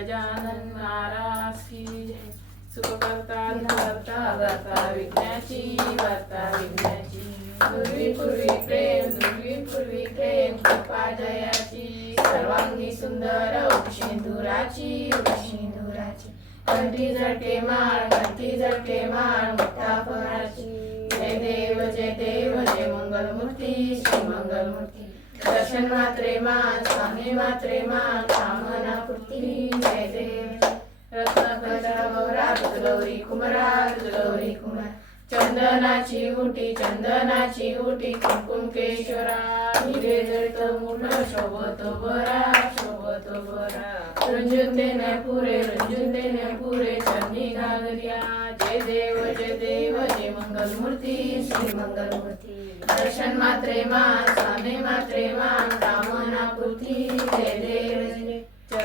गजानन महाराज की जय. सुख करता करता करता विघ्नाची वार्ता विघ्नाची। पूर्वी पूर्वी प्रेम पूर्वी पूर्वी प्रेम कृपा जयाची। सर्वांगी सुंदर सिंदुराची सिंदुराची कंठी झटके माळ कंठी झटके माळ मोठा फराची जय देव जय देव जय मंगलमूर्ती श्री मंगलमूर्ती। दर्शन मात्रे मान स्वामी मात्रे मान जय देव गौरा गौरी कुमरा. गौरी कुमार चंदनाची उटी चंदनाची उटी कुंकुम केशरा हिरे जळत बरा बरा. रंजून देण्या पुरे रंजून देण्या पुरे चंदी घागरिया जय देव जय देव जय मंगलमूर्ती श्री मंगलमूर्ती. दर्शन मात्रे मा स्वामी मात्रे मान कामना पूर्ती. जय देव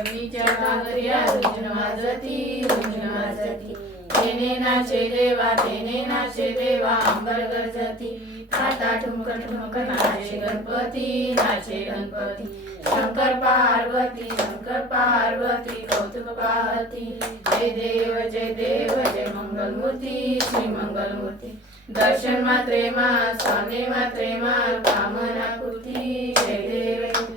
जय चरणीच्या रुजन वाजती रुजन वाजती तेने नाचे देवा तेने नाचे देवा अंबर गरजती. खाता ठुमक ठुमक नाचे गणपती नाचे गणपती. शंकर पार्वती शंकर पार्वती कौतुक पाहती. जय देव जय देव जय मंगलमूर्ती श्री मंगलमूर्ती. दर्शन मात्रे मा स्वामी मात्रे मा कामना कृती जय देव.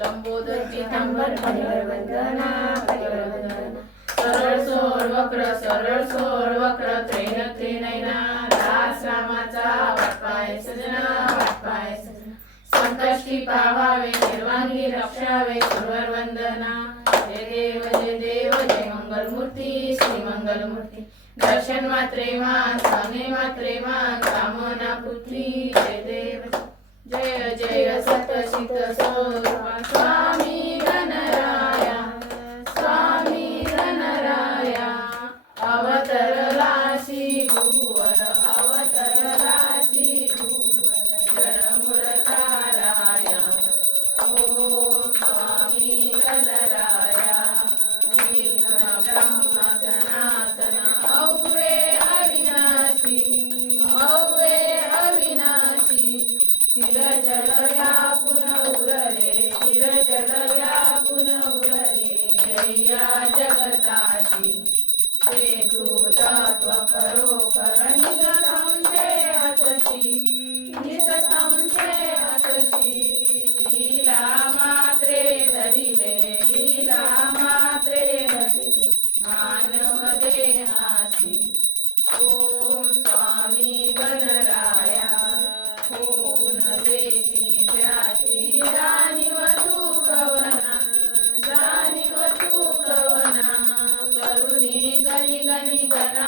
लंबोदर पितांबर हरिवर वंदना हरिवर वंदना सरळ सोड वक्र सरळ सोड वक्र त्रेन त्रिनयना दास रामाचा वाटपाय सजना वाटपाय संकष्टी पावावे निर्वांगी रक्षावे सुरवर वंदना. जय देव जय देव जय मंगलमूर्ती श्री मंगलमूर्ती. दर्शन मात्रे मान स्वामी मात्रे मान कामना पुत्री जय जय जय सतशित स्वरूपा स्वामी उरले जया जगताशी ते तू तत्व करो कर गणी गणी. गण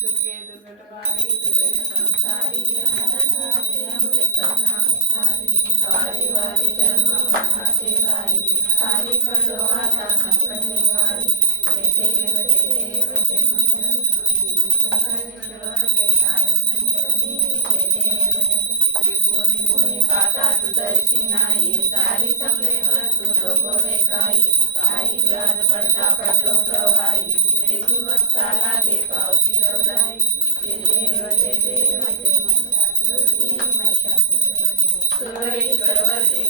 दुर्गे दुर्गटवारी दुर्गे संसारी अनंताते अम्बे करुणाविस्तारी वारी वारी जन्म आता लागे पावसी लवराई. जे देव जे देव जे महिषासुरवरे सुरेश्वर वरदे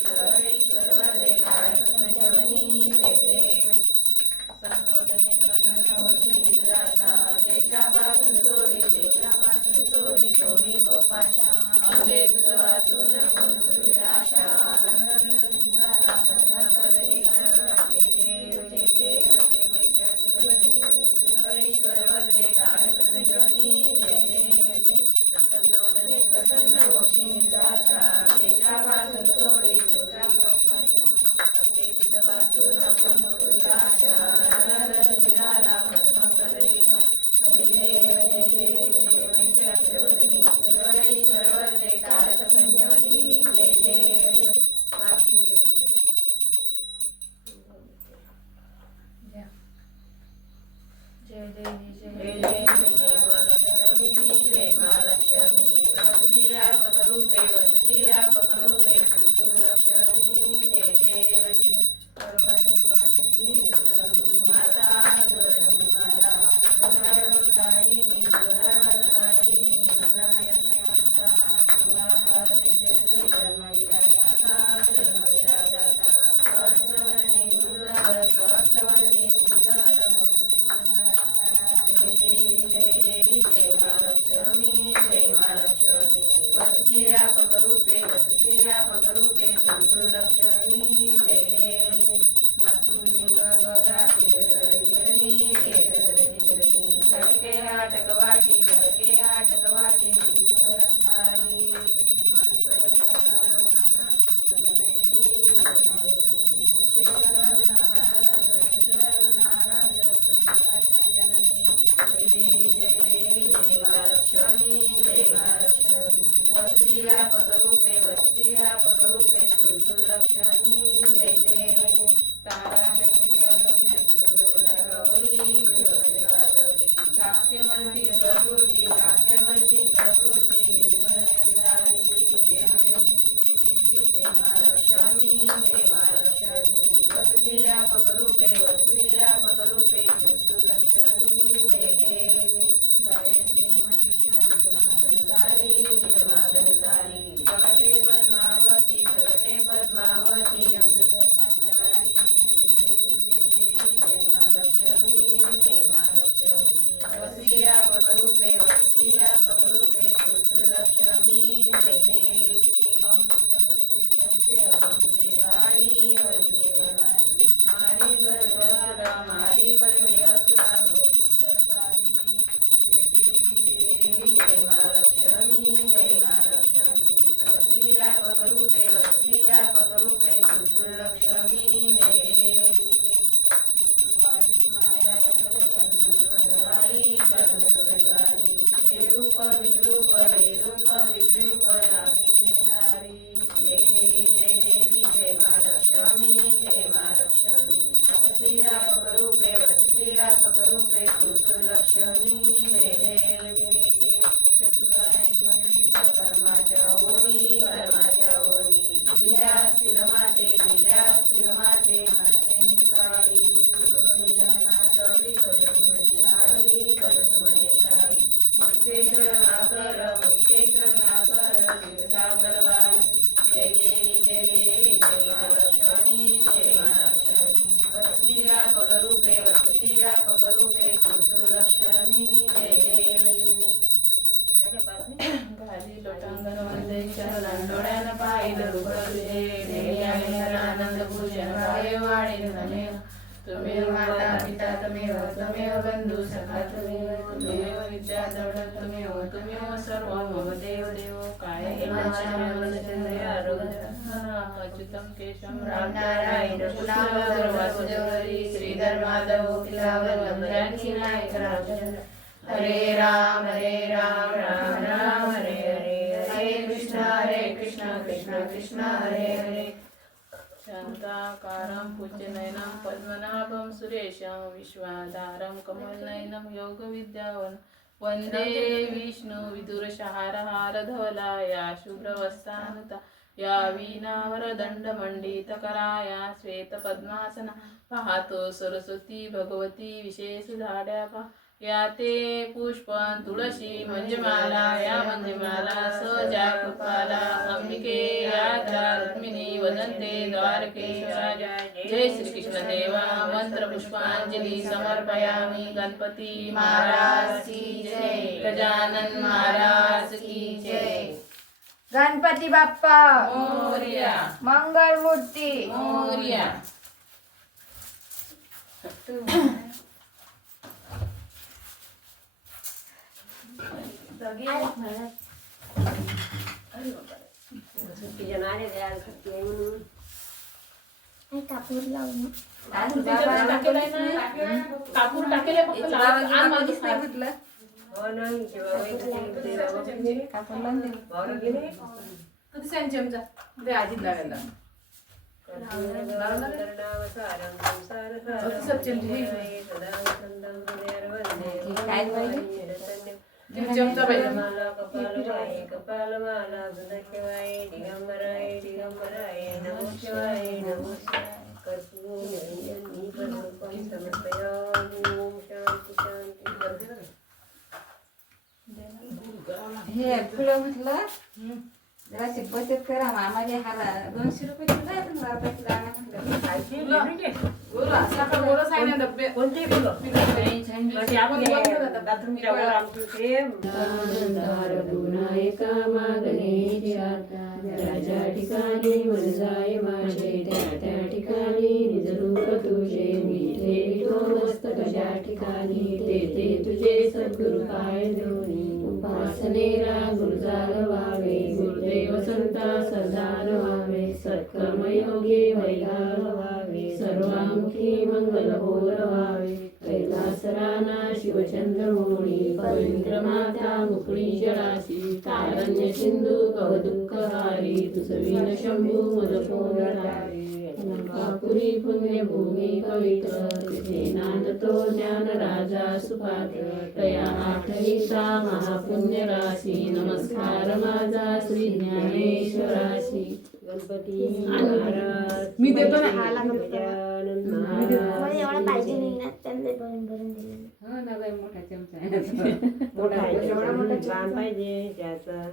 व्यापक रूपे वसती व्यापक रूपे संतुलक्षणी जय स्त्रिया पकडू ते वस्त्रिया पकडू ते सुरसुलक्षणी Prima Joe. घाली लोटांगण वंदे चरण डोळ्यानं पाहिलं रूप तुझे देवी आहे आनंद पूजन वाय वाढे धने तुम्ही माता पिता तमेव तमेव बंधू सखा तमेव तमेव विद्या दौड तमेव तमेव सर्व मम देव देव. काय अच्युतम केशव राम नारायण कृष्णावर वासुदेवरी श्रीधर माधव किलावर वंद्याची नायक रामचंद्र हरे राम हरे राम राम. कृष्ण कृष्ण कृष्ण हरे हरे शान्ताकारं पूज्यनयनं पद्मनाभं सुरेशं विश्वाधारं कमलनयनं योगविद्यावन् वन्दे विष्णु विदुरशहारहारधवलाया शुभ्रवस्तानुता या वीणावरदण्डमण्डितकराया श्वेतपद्मासना पाहतो सरस्वती भगवती विशेष झाड्या पहा या ते पुष्पन तुळशी म्हणजे माला या म्हणजे माला सजा कृपाला अंबिके या रुक्मिणी वदंते द्वारकेश्वरा जय श्री कृष्ण देवा मंत्र पुष्पांजली समर्पयामी गणपती महाराज की जय. गजानन महाराज की जय. गणपती बाप्पा. मोरया. मंगल मूर्ती मोरया सुट्टीच्या नारे द्या सुट्टी आहे म्हणून कापूर लावून कापूर टाकेले फक्त लावायचे. आण माझी साडी. हो नाही जेव्हा वैद्य ते बाबा गेले. बाबा गेले. कधी सांग चमचा दे वसन्तं हृदयर्वन्दे. काय माला कपालवाय कपालमाला गुणशिवाय दिगंबराय दिगंबराय नमो शिवाय नमो शिवाय समर्पयामि ओम शांती शांती हे फुलं म्हटलं? जराशी बचत करा हारा दोनशे रुपये दिले तुम्हाला पैसे म्हटलं कोणते फुलं आपण बोलतो ना वर आमची मागणे राजा ठिकाणी मन जाय माझे त्या त्या ठिकाणी निजरूप तुझे मी ठेवितो मस्तक ज्या ठिकाणी ते ते. तुझे सद्गुरु काय उपासने गुरुजार व्हावे गुरुदेव संता सदान व्हावे सत्कर्मयोगी वैगार व्हावे सर्वामुखी मंगल होर व्हावे कैलासराना शिवचंद्रमोणी पवित्र माता मुकळी जराशी तारण्य सिंधू कव दुःख हारी तुसवीन शंभू मदपोरावे पुरी पुण्यभूमी पवित्र तिथे नांदतो ज्ञान राजा सुपात्र तया आठवीचा महापुण्य राशी नमस्कार माझा श्री ज्ञानेश्वराशी गणपती मी देतो ना. मी देतो. एवढं पाहिजे नाही ना त्यांना भरून भरून दिलं हो ना बाई मोठा चमचा आहे मोठा आहे, लहान पाहिजे त्याचा.